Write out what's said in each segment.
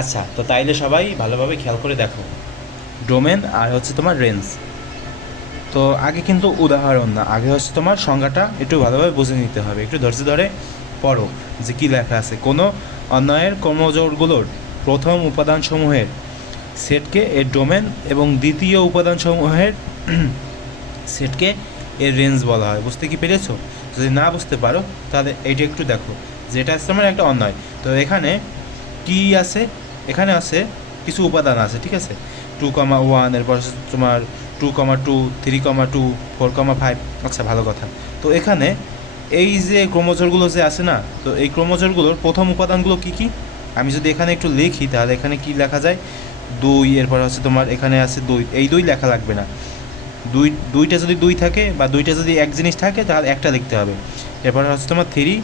আচ্ছা, তো তাইলে সবাই ভালোভাবে খেয়াল করে দেখো, ডোমেন আর হচ্ছে তোমার রেঞ্জ। তো আগে কিন্তু উদাহরণ না, আগে হচ্ছে তোমার সংজ্ঞাটা একটু ভালোভাবে বুঝে নিতে হবে, একটু ধৈর্য ধরে পড়ো যে কী লেখা আছে। কোনো অন্বয়ের কর্মজোড়গুলোর প্রথম উপাদানসমূহের সেটকে এর ডোমেন এবং দ্বিতীয় উপাদানসমূহের সেটকে এর রেঞ্জ বলা হয়। বুঝতে কি পেরেছো? যদি না বুঝতে পারো তাহলে এইটা একটু দেখো, যেটা আছে তোমার একটা অন্যয়। তো এখানে কি আছে? এখানে আছে কিছু উপাদান আছে, ঠিক আছে, 2,1, এরপর তোমার 2,2, 3,2, 4,5। আচ্ছা, ভালো কথা। তো এখানে এই যে ক্রোমোজোরগুলো যে আছে না, তো এই ক্রোমোজোরগুলোর প্রথম উপাদানগুলো কি কি আমি যদি এখানে একটু লিখি তাহলে এখানে কি লেখা যায়? 2, এরপর হচ্ছে তোমার এখানে আছে 2, এই 2 লেখা লাগবে না। দুইটা যদি 2 থাকে বা দুইটা যদি এক জিনিস থাকে তাহলে একটা লিখতে হবে। এরপর হচ্ছে তোমার 3,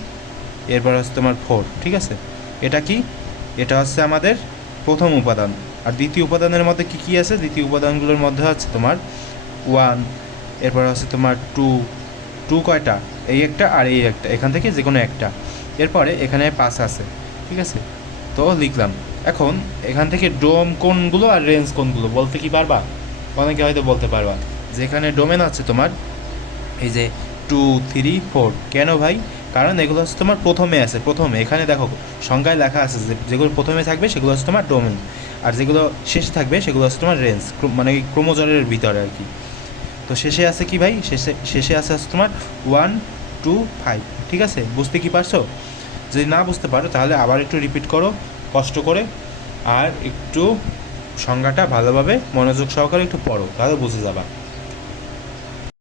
এরপর হচ্ছে তোমার 4, ঠিক আছে। এটা কি? এটা হচ্ছে আমাদের প্রথম উপাদান। আর দ্বিতীয় উপাদানের মধ্যে কি কি আছে? দ্বিতীয় উপাদানগুলোর মধ্যে হচ্ছে তোমার 1, এরপর হচ্ছে তোমার 2, 2 কয়টা? এই একটা আর এই একটা, এখান থেকে যে কোনো একটা। এরপরে এখানে 5 আছে, ঠিক আছে। তো লিখলাম। এখন এখান থেকে ডোম কোনগুলো আর রেঞ্জ কোনগুলো বলতে কি পারবা? অনেকে হয়তো বলতে পারবা। যেখানে ডোমেন আছে তোমার এই যে 2, 3, 4। কেন ভাই? কারণ এগুলো হচ্ছে তোমার প্রথমে আছে, প্রথমে এখানে দেখো সংখ্যায় লেখা আছে যে যেগুলো প্রথমে থাকবে সেগুলো হচ্ছে তোমার ডোমেন, আর যেগুলো শেষে থাকবে সেগুলো হচ্ছে তোমার রেঞ্জ, মানে ক্রোমোজোমের ভিতরে আর কি। তো শেষে আছে কি ভাই? শেষে শেষে আছে হচ্ছে তোমার 1, 2, 5, ঠিক আছে। বুঝতে কি পারছো? যদি না বুঝতে পারো তাহলে আবার একটু রিপিট করো কষ্ট করে, আর একটু সংজ্ঞাটা ভালোভাবে মনোযোগ সহকারে একটু পড়ো, তাহলে বুঝে যাবা।